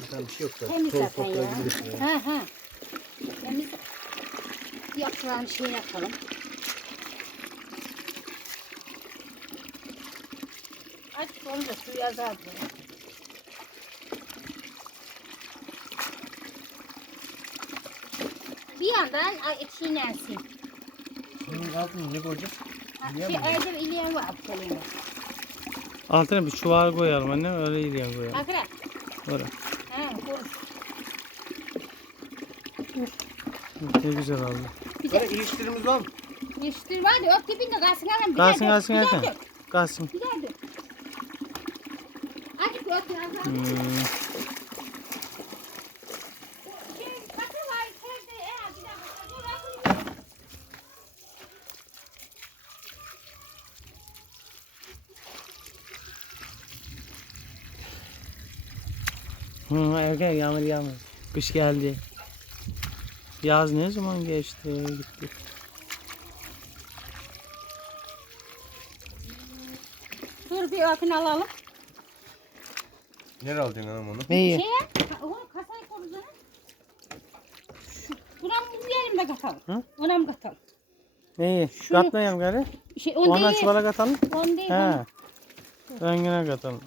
Zaten bir şey yok da. Temiz Toz zaten ya. Ha ha. Temiz. Yaprağın şey yapalım. Aç onu da su yazar böyle. Bir yandan çiğnensin. Bunun altına ne koyacağız? Şey, evde ileyen var. Altına bir çuval koyalım anne öyle yiyen koyalım. Arkadaş. Oraya. Ha, konuş. Ne güzel oldu. Bir Böyle de ilişkilerimiz var mı? yeşil var ya, ot dibinde kalsın hemen bir Kalsın kalsın kalsın. Kalsın. Dök. Azıcık ot yazar. Hmm. Şey, katı var, içeride, eğer bir dakika, dur, atayım. Hı, erken yağmur yağmur. Kış geldi. Yaz ne zaman geçti gitti. Dur bir akını alalım. Nereye alacaksın anam onu? Neyi? Şeye, ka- onu kasayı koruzana. Şu, buna mı bir elimde katalım? Hı? Ona mı katalım? Neyi? Şunu- Katmayalım gari. Şey, on Ondan değil. çuvala katalım. On değil. He. Rengine katalım.